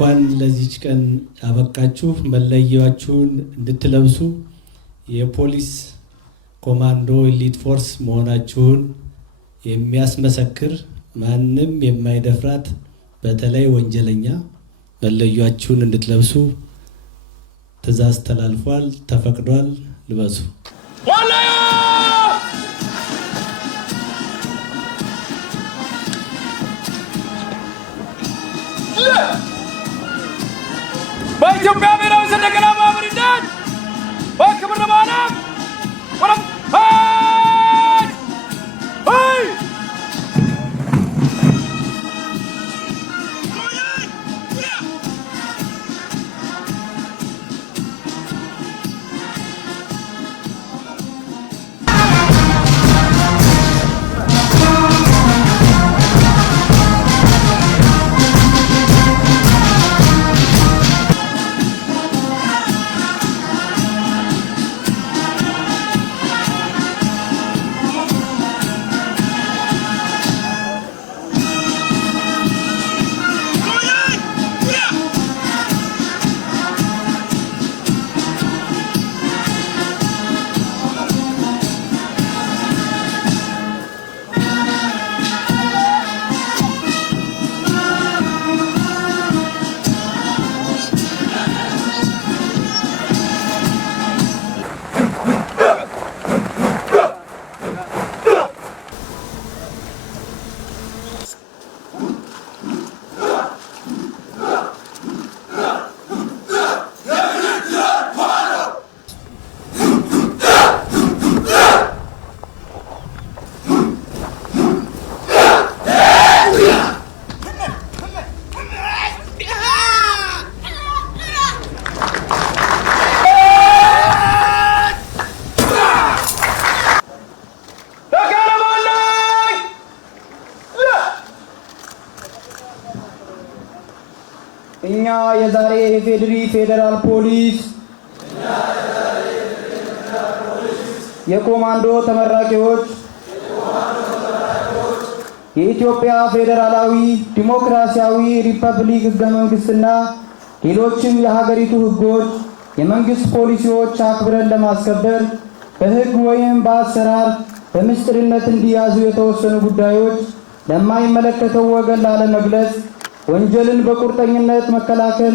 እንኳን ለዚች ቀን አበቃችሁ። መለያችሁን እንድትለብሱ የፖሊስ ኮማንዶ ኤሊት ፎርስ መሆናችሁን የሚያስመሰክር ማንም የማይደፍራት በተለይ ወንጀለኛ መለያችሁን እንድትለብሱ ትዕዛዝ ተላልፏል፣ ተፈቅዷል። ልበሱ። በኢትዮጵያ ብሔራዊ ሰንደቅ ዓላማ መሪነት በክብር ለማለፍ እኛ የዛሬ የፌዴሪ ፌደራል ፖሊስ የኮማንዶ ተመራቂዎች የኢትዮጵያ ፌደራላዊ ዲሞክራሲያዊ ሪፐብሊክ ሕገ መንግስትና ሌሎችም የሀገሪቱ ሕጎች የመንግስት ፖሊሲዎች አክብረን ለማስከበር በሕግ ወይም በአሰራር በምስጢርነት እንዲያዙ የተወሰኑ ጉዳዮች ለማይመለከተው ወገን ላለመግለጽ ወንጀልን በቁርጠኝነት መከላከል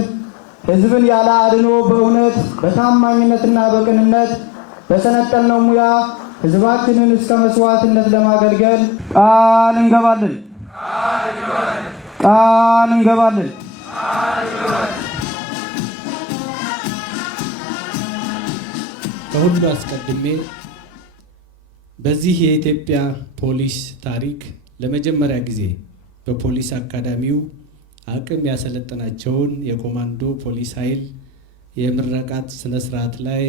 ህዝብን ያለ አድኖ በእውነት በታማኝነትና በቅንነት በሰነጠልነው ሙያ ህዝባችንን እስከ መስዋዕትነት ለማገልገል ቃል እንገባለን። ከሁሉ አስቀድሜ በዚህ የኢትዮጵያ ፖሊስ ታሪክ ለመጀመሪያ ጊዜ በፖሊስ አካዳሚው አቅም ያሰለጠናቸውን የኮማንዶ ፖሊስ ኃይል የምረቃት ስነ ስርዓት ላይ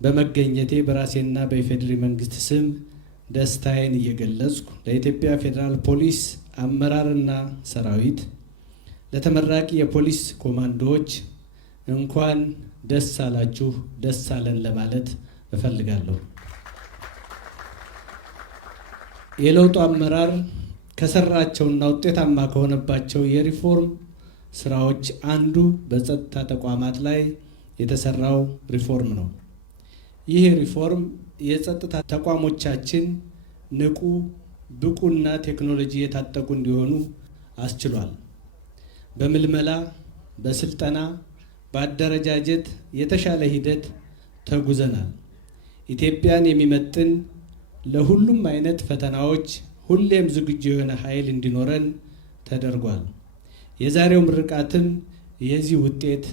በመገኘቴ በራሴና በኢፌዴሪ መንግስት ስም ደስታዬን እየገለጽኩ ለኢትዮጵያ ፌዴራል ፖሊስ አመራርና ሰራዊት ለተመራቂ የፖሊስ ኮማንዶዎች እንኳን ደስ አላችሁ ደስ አለን ለማለት እፈልጋለሁ። የለውጡ አመራር ከሰራቸውና ውጤታማ ከሆነባቸው የሪፎርም ስራዎች አንዱ በጸጥታ ተቋማት ላይ የተሰራው ሪፎርም ነው። ይህ ሪፎርም የጸጥታ ተቋሞቻችን ንቁ፣ ብቁና ቴክኖሎጂ የታጠቁ እንዲሆኑ አስችሏል። በምልመላ፣ በስልጠና፣ በአደረጃጀት የተሻለ ሂደት ተጉዘናል። ኢትዮጵያን የሚመጥን ለሁሉም አይነት ፈተናዎች ሁሌም ዝግጁ የሆነ ኃይል እንዲኖረን ተደርጓል። የዛሬው ምርቃትም የዚህ ውጤት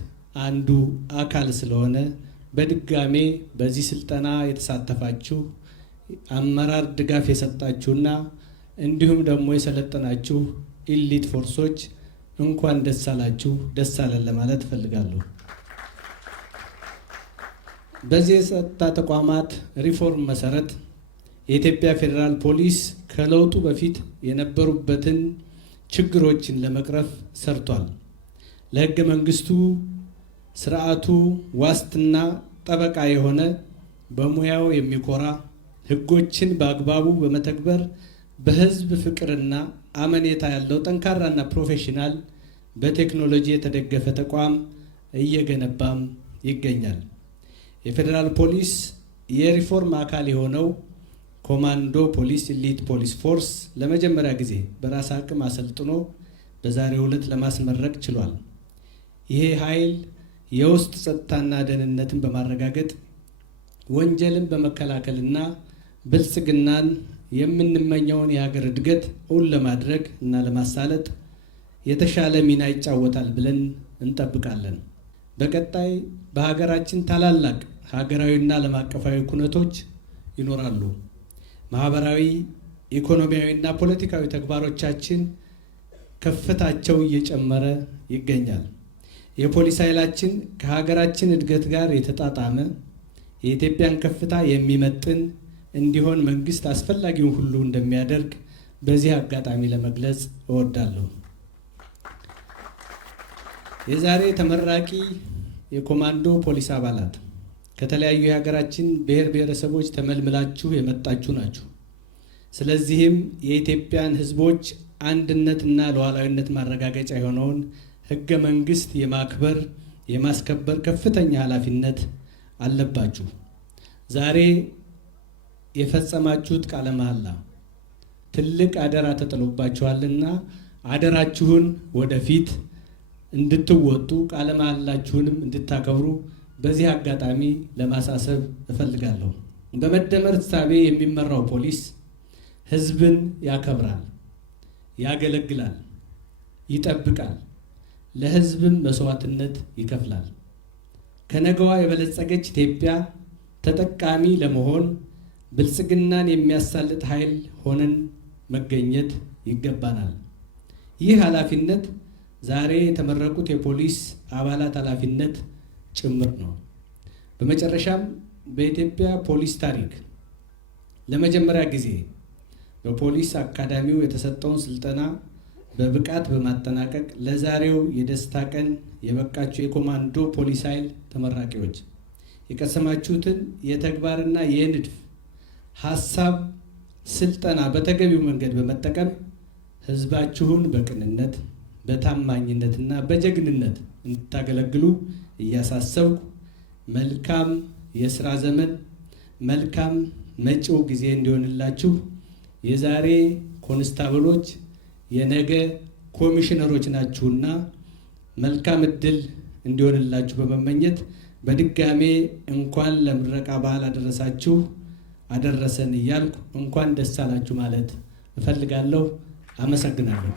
አንዱ አካል ስለሆነ በድጋሜ በዚህ ስልጠና የተሳተፋችሁ አመራር ድጋፍ የሰጣችሁና እንዲሁም ደግሞ የሰለጠናችሁ ኢሊት ፎርሶች እንኳን ደስ አላችሁ ደስ አለን ለማለት እፈልጋለሁ። በዚህ የጸጥታ ተቋማት ሪፎርም መሰረት የኢትዮጵያ ፌዴራል ፖሊስ ከለውጡ በፊት የነበሩበትን ችግሮችን ለመቅረፍ ሰርቷል። ለሕገ መንግስቱ ስርዓቱ ዋስትና ጠበቃ የሆነ በሙያው የሚኮራ ሕጎችን በአግባቡ በመተግበር በህዝብ ፍቅርና አመኔታ ያለው ጠንካራና ፕሮፌሽናል በቴክኖሎጂ የተደገፈ ተቋም እየገነባም ይገኛል። የፌዴራል ፖሊስ የሪፎርም አካል የሆነው ኮማንዶ ፖሊስ ኢሊት ፖሊስ ፎርስ ለመጀመሪያ ጊዜ በራስ አቅም አሰልጥኖ በዛሬው ዕለት ለማስመረቅ ችሏል። ይሄ ኃይል የውስጥ ጸጥታና ደህንነትን በማረጋገጥ ወንጀልን በመከላከልና ብልጽግናን የምንመኘውን የሀገር እድገት እውን ለማድረግ እና ለማሳለጥ የተሻለ ሚና ይጫወታል ብለን እንጠብቃለን። በቀጣይ በሀገራችን ታላላቅ ሀገራዊና ዓለም አቀፋዊ ኩነቶች ይኖራሉ። ማህበራዊ፣ ኢኮኖሚያዊና ፖለቲካዊ ተግባሮቻችን ከፍታቸው እየጨመረ ይገኛል። የፖሊስ ኃይላችን ከሀገራችን እድገት ጋር የተጣጣመ የኢትዮጵያን ከፍታ የሚመጥን እንዲሆን መንግስት አስፈላጊውን ሁሉ እንደሚያደርግ በዚህ አጋጣሚ ለመግለጽ እወዳለሁ። የዛሬ ተመራቂ የኮማንዶ ፖሊስ አባላት ከተለያዩ የሀገራችን ብሔር ብሔረሰቦች ተመልምላችሁ የመጣችሁ ናችሁ። ስለዚህም የኢትዮጵያን ሕዝቦች አንድነትና ሉዓላዊነት ማረጋገጫ የሆነውን ሕገ መንግስት የማክበር የማስከበር ከፍተኛ ኃላፊነት አለባችሁ። ዛሬ የፈጸማችሁት ቃለ መሐላ ትልቅ አደራ ተጥሎባችኋልና አደራችሁን ወደፊት እንድትወጡ ቃለ መሐላችሁንም እንድታከብሩ በዚህ አጋጣሚ ለማሳሰብ እፈልጋለሁ። በመደመር እሳቤ የሚመራው ፖሊስ ህዝብን ያከብራል፣ ያገለግላል፣ ይጠብቃል፣ ለህዝብም መስዋዕትነት ይከፍላል። ከነገዋ የበለጸገች ኢትዮጵያ ተጠቃሚ ለመሆን ብልጽግናን የሚያሳልጥ ኃይል ሆነን መገኘት ይገባናል። ይህ ኃላፊነት ዛሬ የተመረቁት የፖሊስ አባላት ኃላፊነት ጭምር ነው። በመጨረሻም በኢትዮጵያ ፖሊስ ታሪክ ለመጀመሪያ ጊዜ በፖሊስ አካዳሚው የተሰጠውን ስልጠና በብቃት በማጠናቀቅ ለዛሬው የደስታ ቀን የበቃችሁ የኮማንዶ ፖሊስ ኃይል ተመራቂዎች የቀሰማችሁትን የተግባርና የንድፍ ሐሳብ ስልጠና በተገቢው መንገድ በመጠቀም ህዝባችሁን በቅንነት በታማኝነትና በጀግንነት እንድታገለግሉ እያሳሰብኩ መልካም የሥራ ዘመን፣ መልካም መጪው ጊዜ እንዲሆንላችሁ የዛሬ ኮንስታብሎች የነገ ኮሚሽነሮች ናችሁና መልካም እድል እንዲሆንላችሁ በመመኘት በድጋሜ እንኳን ለምረቃ በዓል አደረሳችሁ አደረሰን እያልኩ እንኳን ደስ አላችሁ ማለት እፈልጋለሁ። አመሰግናለሁ።